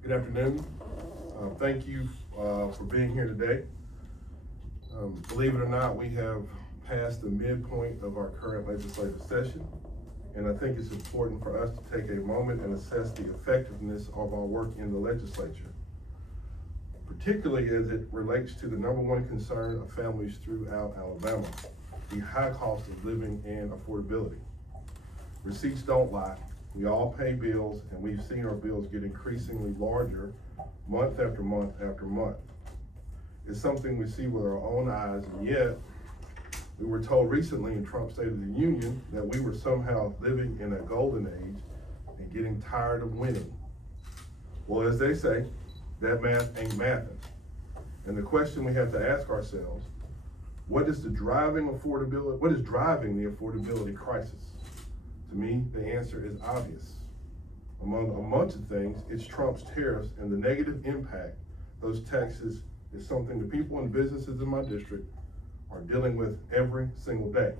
Good afternoon. Thank you for being here today. Believe it or not, we have passed the midpoint of our current legislative session, and I think it's important for us to take a moment and assess the effectiveness of our work in the legislature, particularly as it relates to the number one concern of families throughout Alabama, the high cost of living and affordability. Receipts don't lie. We all pay bills, and we've seen our bills get increasingly larger month after month after month. It's something we see with our own eyes, and yet we were told recently in Trump's State of the Union that we were somehow living in a golden age and getting tired of winning. Well, as they say, that math ain't mathin'. And the question we have to ask ourselves, what is driving the affordability crisis? To me, the answer is obvious. Among a bunch of things, it's Trump's tariffs, and the negative impact those taxes is something the people and businesses in my district are dealing with every single day.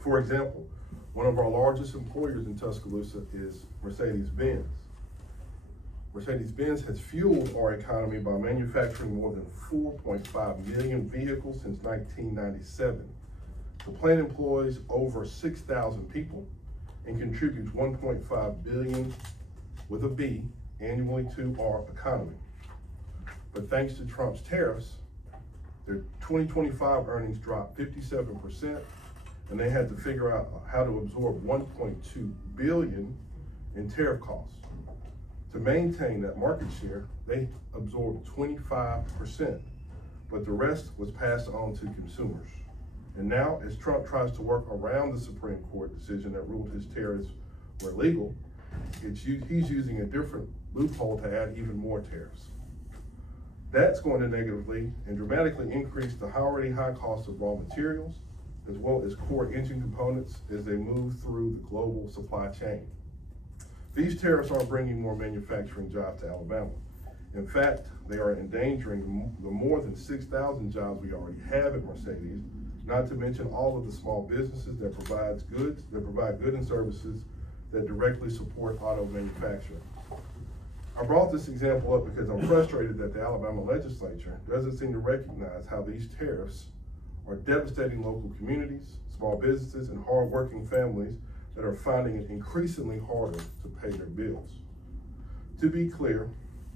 For example, one of our largest employers in Tuscaloosa is Mercedes-Benz. Mercedes-Benz has fueled our economy by manufacturing more than 4.5 million vehicles since 1997. The plant employs over 6,000 people and contributes $1.5 billion with a B annually to our economy. But thanks to Trump's tariffs, their 2025 earnings dropped 57%, and they had to figure out how to absorb $1.2 billion in tariff costs. To maintain that market share, they absorbed 25%, but the rest was passed on to consumers. And now, as Trump tries to work around the Supreme Court decision that ruled his tariffs were legal, he's using a different loophole to add even more tariffs. That's going to negatively and dramatically increase the already high cost of raw materials, as well as core engine components as they move through the global supply chain. These tariffs aren't bringing more manufacturing jobs to Alabama. In fact, they are endangering the more than 6,000 jobs we already have at Mercedes, not to mention all of the small businesses that provide goods and services that directly support auto manufacturing. I brought this example up because I'm frustrated that the Alabama legislature doesn't seem to recognize how these tariffs are devastating local communities, small businesses, and hardworking families that are finding it increasingly harder to pay their bills. To be clear,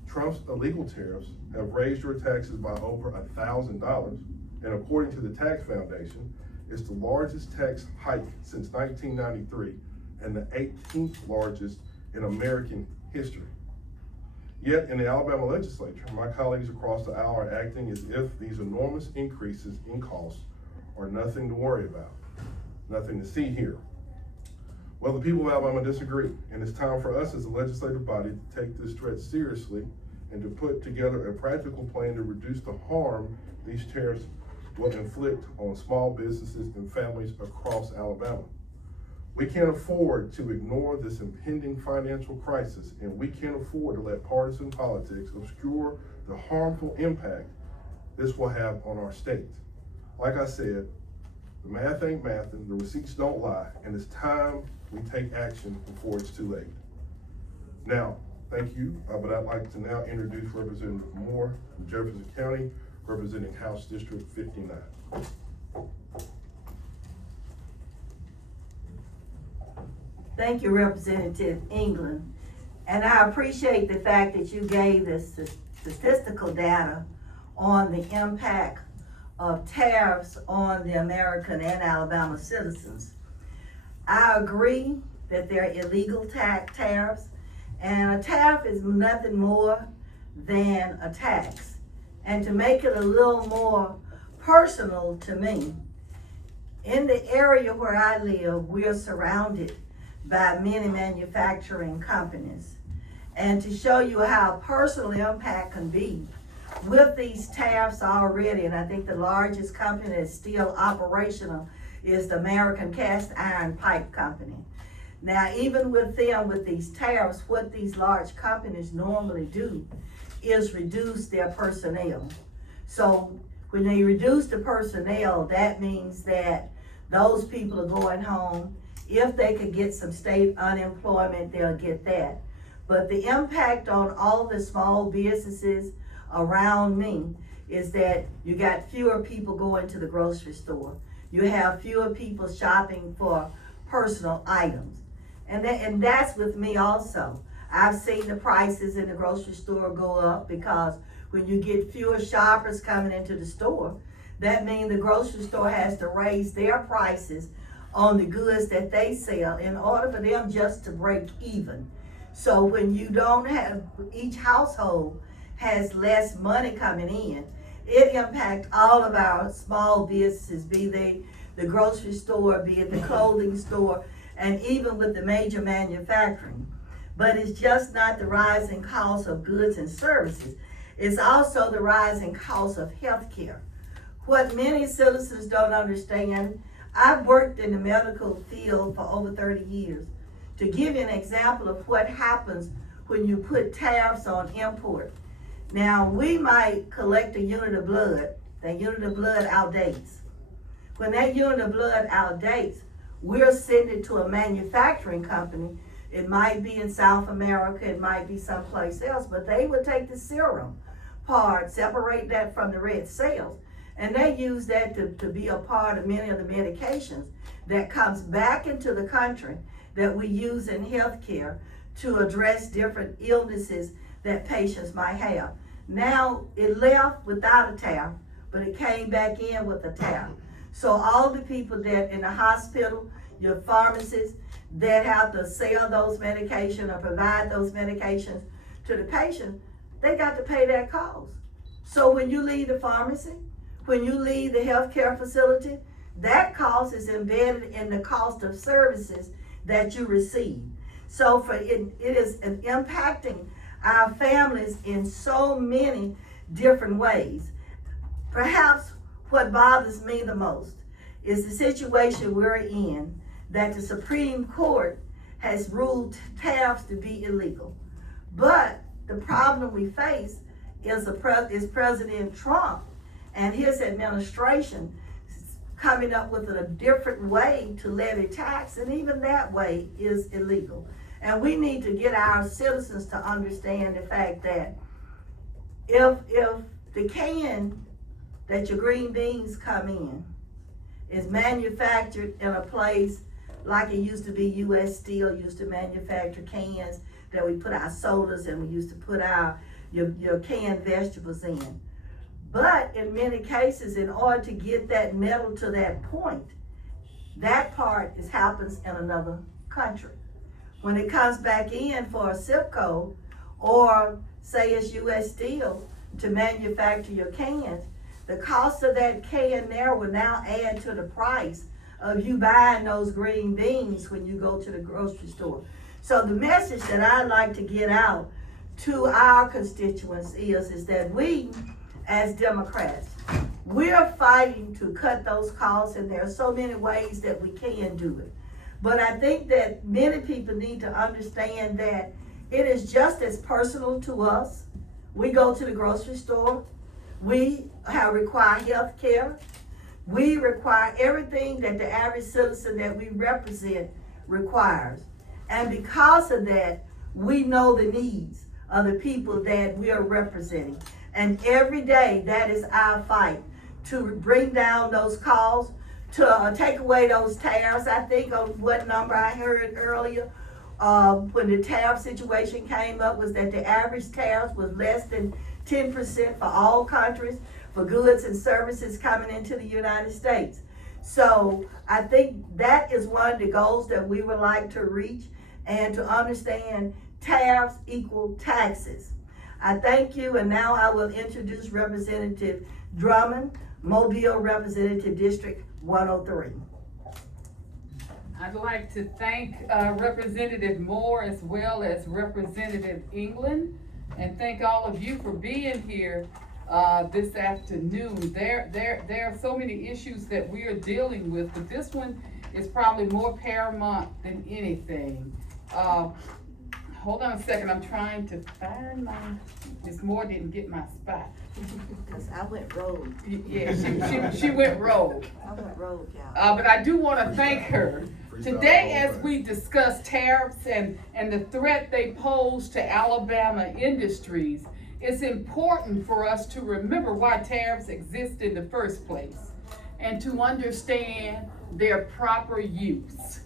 Trump's illegal tariffs have raised your taxes by over $1,000, and according to the Tax Foundation, it's the largest tax hike since 1993 and the 18th largest in American history. Yet in the Alabama legislature, my colleagues across the aisle are acting as if these enormous increases in costs are nothing to worry about, nothing to see here. Well, the people of Alabama disagree, and it's time for us as a legislative body to take this threat seriously and to put together a practical plan to reduce the harm these tariffs will inflict on small businesses and families across Alabama. We can't afford to ignore this impending financial crisis, and we can't afford to let partisan politics obscure the harmful impact this will have on our state. Like I said, the math ain't mathin', the receipts don't lie, and it's time we take action before it's too late. Now, thank you, but I'd like to now introduce Representative Moore from Jefferson County, representing House District 59. Thank you, Representative England. And I appreciate the fact that you gave us the statistical data on the impact of tariffs on the American and Alabama citizens. I agree that they're illegal tariffs, and a tariff is nothing more than a tax. And to make it a little more personal to me, in the area where I live, we are surrounded by many manufacturing companies. And to show you how personal impact can be with these tariffs already, and I think the largest company that's still operational is the American Cast Iron Pipe Company. Now, even with them, with these tariffs, what these large companies normally do is reduce their personnel. So when they reduce the personnel, that means that those people are going home. If they could get some state unemployment, they'll get that. But the impact on all the small businesses around me is that you got fewer people going to the grocery store. You have fewer people shopping for personal items. And that's with me also. I've seen the prices in the grocery store go up because when you get fewer shoppers coming into the store, that means the grocery store has to raise their prices on the goods that they sell in order for them just to break even. So when you don't have, each household has less money coming in, it impacts all of our small businesses, be they the grocery store, be it the clothing store, and even with the major manufacturing. But it's just not the rising cost of goods and services. It's also the rising cost of health care. What many citizens don't understand, I've worked in the medical field for over 30 years. To give you an example of what happens when you put tariffs on import. Now, we might collect a unit of blood. That unit of blood outdates. When that unit of blood outdates, we'll send it to a manufacturing company. It might be in South America, it might be someplace else, but they would take the serum part, separate that from the red cells, and they use that to be a part of many of the medications that comes back into the country that we use in healthcare to address different illnesses that patients might have. Now, it left without a tariff, but it came back in with a tariff. So all the people that in the hospital, your pharmacists, that have to sell those medications or provide those medications to the patient, they got to pay that cost. So when you leave the pharmacy, when you leave the healthcare facility, that cost is embedded in the cost of services that you receive. So it is impacting our families in so many different ways. Perhaps what bothers me the most is the situation we're in, that the Supreme Court has ruled tariffs to be illegal. But the problem we face is President Trump and his administration coming up with a different way to levy tax, and even that way is illegal. And we need to get our citizens to understand the fact that if the can that your green beans come in is manufactured in a place like it used to be, U.S. Steel used to manufacture cans that we put our sodas and we used to put your canned vegetables in. But in many cases, in order to get that metal to that point, that part happens in another country. When it comes back in for a zip code, or say it's U.S. Steel to manufacture your cans, the cost of that can there will now add to the price of you buying those green beans when you go to the grocery store. So the message that I'd like to get out to our constituents is that we, as Democrats, we're fighting to cut those costs, and there are so many ways that we can do it. But I think that many people need to understand that it is just as personal to us. We go to the grocery store, we require health care, we require everything that the average citizen that we represent requires. And because of that, we know the needs of the people that we are representing. And every day, that is our fight to bring down those costs, to take away those tariffs. I think on what number I heard earlier, when the tariff situation came up, was that the average tariff was less than 10% for all countries for goods and services coming into the United States. So I think that is one of the goals that we would like to reach, and to understand tariffs equal taxes. I thank you, and now I will introduce Representative Drummond, Mobile Representative District 103. I'd like to thank Representative Moore as well as Representative England, and thank all of you for being here this afternoon. There are so many issues that we are dealing with, but this one is probably more paramount than anything. Hold on a second, I'm trying to find Ms. Moore didn't get my spot. Because I went rogue. Yeah, she went rogue. I went rogue, y'all. But I do want to thank her Today, as we discuss tariffs and the threat they pose to Alabama industries, it's important for us to remember why tariffs exist in the first place and to understand their proper use.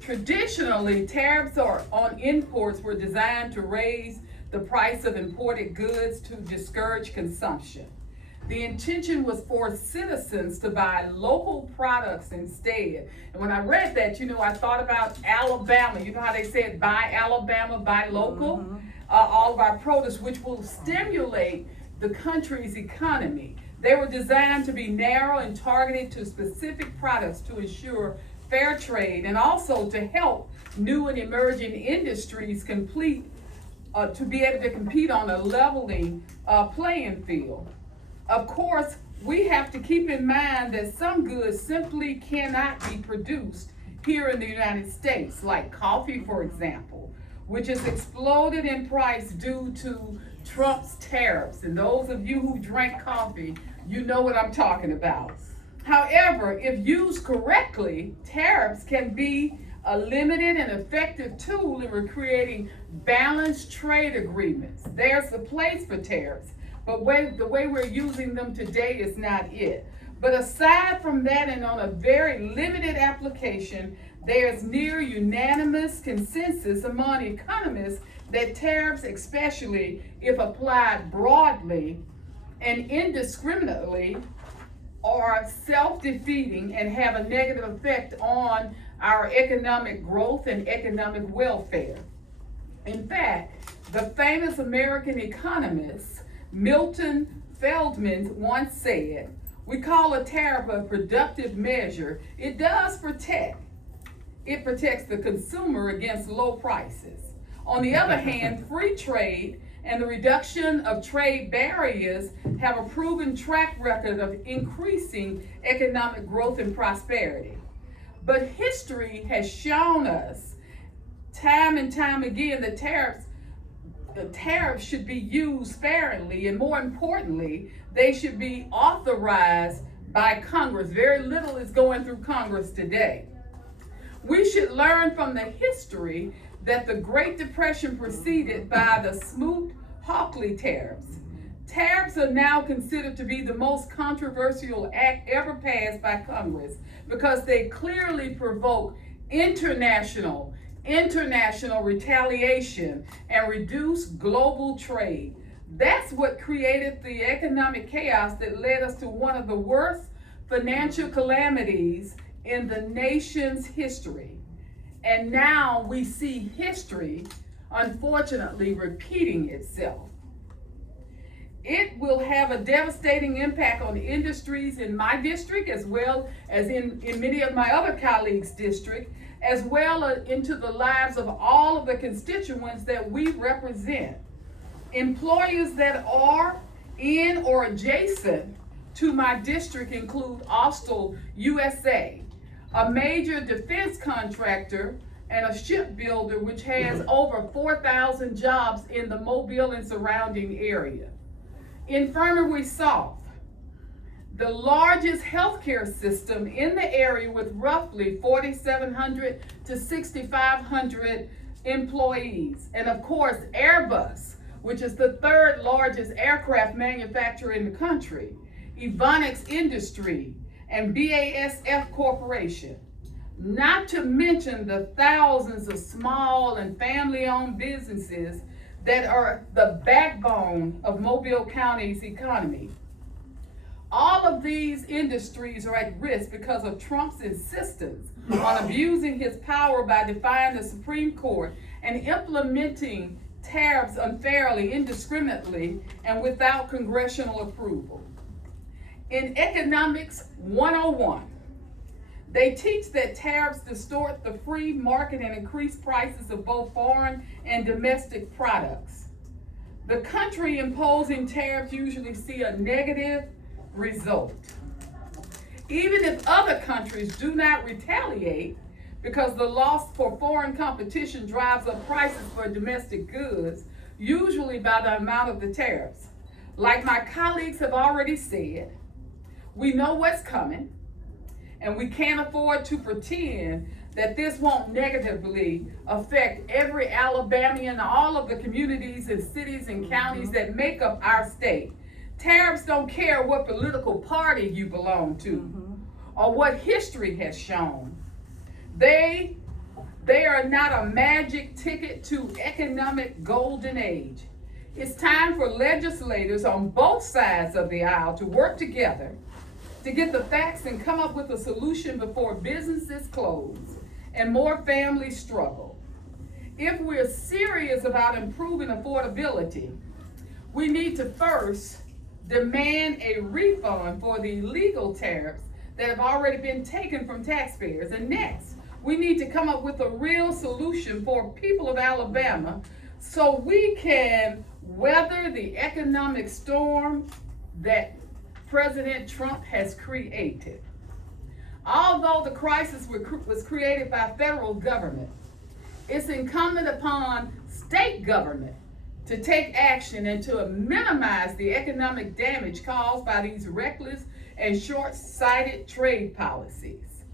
Traditionally, tariffs on imports were designed to raise the price of imported goods to discourage consumption. The intention was for citizens to buy local products instead. And when I read that, I thought about Alabama. You know how they said, buy Alabama, buy local? All of our produce, which will stimulate the country's economy. They were designed to be narrow and targeted to specific products to ensure fair trade and also to help new and emerging industries to be able to compete on a leveling playing field. Of course, we have to keep in mind that some goods simply cannot be produced here in the United States, like coffee, for example, which has exploded in price due to Trump's tariffs. And those of you who drink coffee, you know what I'm talking about. However, if used correctly, tariffs can be a limited and effective tool in creating balanced trade agreements. There's a place for tariffs, but the way we're using them today is not it. But aside from that, and on a very limited application, there's near unanimous consensus among economists that tariffs, especially if applied broadly and indiscriminately, are self-defeating and have a negative effect on our economic growth and economic welfare. In fact, the famous American economist Milton Friedman once said, "We call a tariff a productive measure. It does protect. It protects the consumer against low prices. On the other hand, free trade and the reduction of trade barriers have a proven track record of increasing economic growth and prosperity. But history has shown us time and time again that the tariffs should be used sparingly, and more importantly, they should be authorized by Congress. Very little is going through Congress today. We should learn from the history that the Great Depression preceded by the Smoot-Hawley tariffs. Tariffs are now considered to be the most controversial act ever passed by Congress because they clearly provoke international retaliation and reduce global trade. That's what created the economic chaos that led us to one of the worst financial calamities in the nation's history. And now we see history, unfortunately, repeating itself. It will have a devastating impact on industries in my district, as well as in many of my other colleagues' districts, as well as into the lives of all of the constituents that we represent. Employers that are in or adjacent to my district include Austal USA, a major defense contractor and a shipbuilder which has over 4,000 jobs in the Mobile and surrounding area. Infirmary South, the largest healthcare system in the area with roughly 4,700 to 6,500 employees. And of course, Airbus, which is the third largest aircraft manufacturer in the country, Evonik Industry, and BASF Corporation. Not to mention the thousands of small and family-owned businesses that are the backbone of Mobile County's economy. All of these industries are at risk because of Trump's insistence on abusing his power by defying the Supreme Court and implementing tariffs unfairly, indiscriminately, and without congressional approval. In Economics 101, they teach that tariffs distort the free market and increase prices of both foreign and domestic products. The country imposing tariffs usually see a negative result. Even if other countries do not retaliate, because the loss for foreign competition drives up prices for domestic goods, usually by the amount of the tariffs. Like my colleagues have already said, we know what's coming, and we can't afford to pretend that this won't negatively affect every Alabamian, all of the communities and cities and counties that make up our state. Tariffs don't care what political party you belong to or what history has shown. They are not a magic ticket to economic golden age. It's time for legislators on both sides of the aisle to work together to get the facts and come up with a solution before businesses close and more families struggle. If we're serious about improving affordability, we need to first demand a refund for the illegal tariffs that have already been taken from taxpayers. And next, we need to come up with a real solution for people of Alabama so we can weather the economic storm that President Trump has created. Although the crisis was created by federal government, it's incumbent upon state government to take action and to minimize the economic damage caused by these reckless and short-sighted trade policies.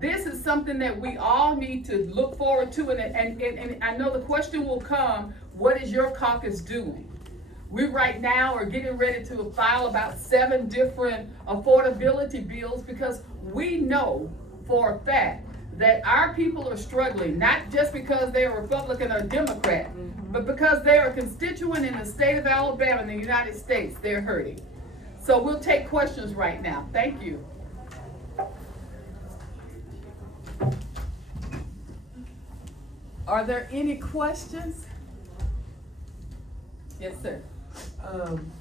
This is something that we all need to look forward to, and I know the question will come, what is your caucus doing? We right now are getting ready to file about 7 different affordability bills because we know for a fact that our people are struggling, not just because they're Republican or Democrat, but because they're a constituent in the state of Alabama in the United States, they're hurting. So we'll take questions right now. Thank you. Are there any questions? Yes, sir.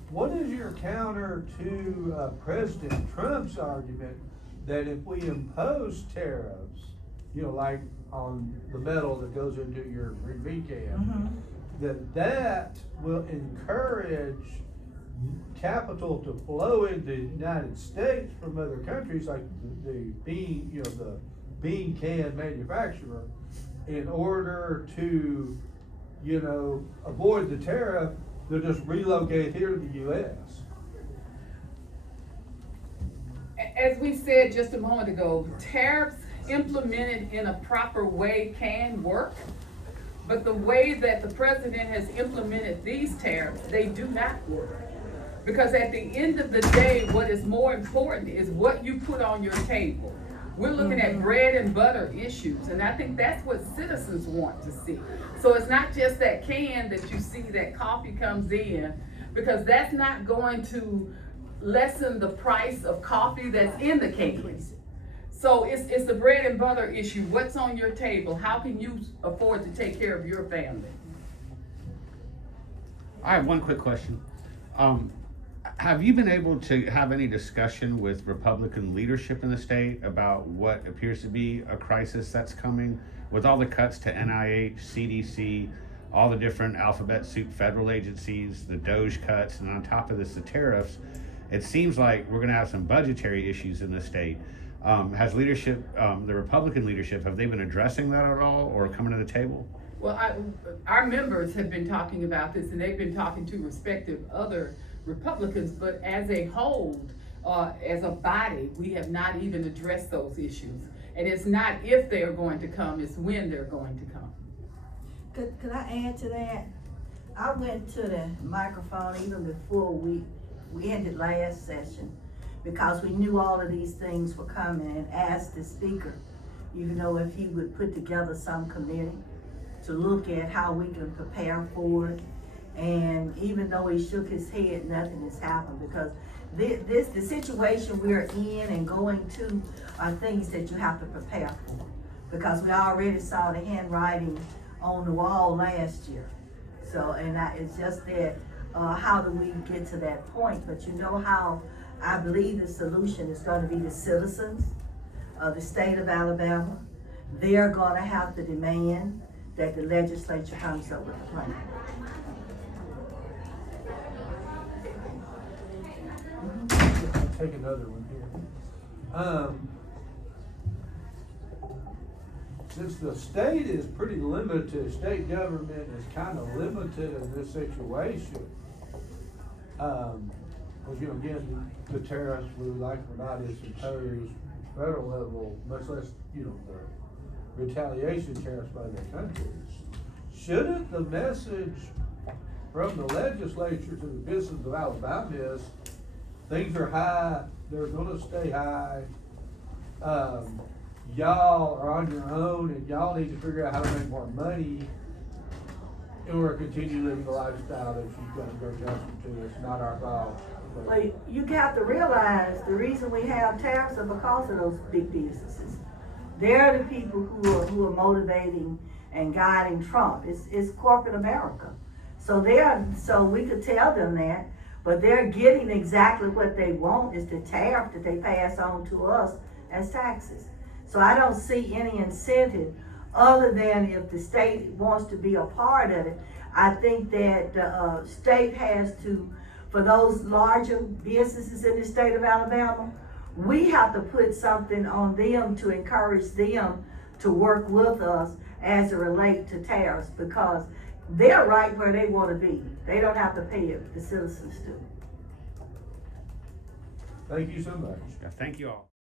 What is your counter to President Trump's argument that if we impose tariffs, like on the metal that goes into your green bean can, that will encourage capital to flow into the United States from other countries like the bean, the bean can manufacturer, in order to, avoid the tariff. They'll just relocate here to the U.S. As we said just a moment ago, tariffs implemented in a proper way can work, but the way that the president has implemented these tariffs, they do not work. Because at the end of the day, what is more important is what you put on your table. We're looking at bread and butter issues, and I think that's what citizens want to see. So it's not just that can that you see that coffee comes in, because that's not going to lessen the price of coffee that's in the can. So it's the bread and butter issue. What's on your table? How can you afford to take care of your family? I have one quick question. Have you been able to have any discussion with Republican leadership in the state about what appears to be a crisis that's coming with all the cuts to NIH, CDC, all the different alphabet soup federal agencies, the Doge cuts, and on top of this, the tariffs? It seems like we're going to have some budgetary issues in the state. Has leadership, the Republican leadership, have they been addressing that at all or coming to the table? Well, our members have been talking about this, and they've been talking to respective other Republicans, but as a whole, as a body, we have not even addressed those issues. And it's not if they are going to come, it's when they're going to come. Could I add to that? I went to the microphone even before we ended last session, because we knew all of these things were coming, and asked the speaker, if he would put together some committee to look at how we can prepare for it. And even though he shook his head, nothing has happened, because the situation we're in and going to are things that you have to prepare for. Because we already saw the handwriting on the wall last year. So, it's just that, how do we get to that point? But how I believe the solution is going to be the citizens of the state of Alabama. They're going to have to demand that the legislature comes up with a plan. I'll take another one here. Since the state is pretty limited, state government is kind of limited in this situation, Cause you know, again, the tariffs, whether we like them or not, is imposed federal level, much less, you know, the retaliation tariffs by their countries. Shouldn't the message from the legislature to the business of Alabama is, things are high, they're gonna stay high. Y'all are on your own and y'all need to figure out how to make more money in order to continue living the lifestyle that you've got to go accustomed to. It's not our fault. Well, you have to realize the reason we have tariffs are because of those big businesses. They're the people who are motivating and guiding Trump. It's corporate America. So we could tell them that, but they're getting exactly what they want, is the tariff that they pass on to us as taxes. So I don't see any incentive other than if the state wants to be a part of it. I think that the state has to, for those larger businesses in the state of Alabama, we have to put something on them to encourage them to work with us as it relates to tariffs, because they're right where they want to be. They don't have to pay it, the citizens do. Thank you so much. Yeah, thank you all.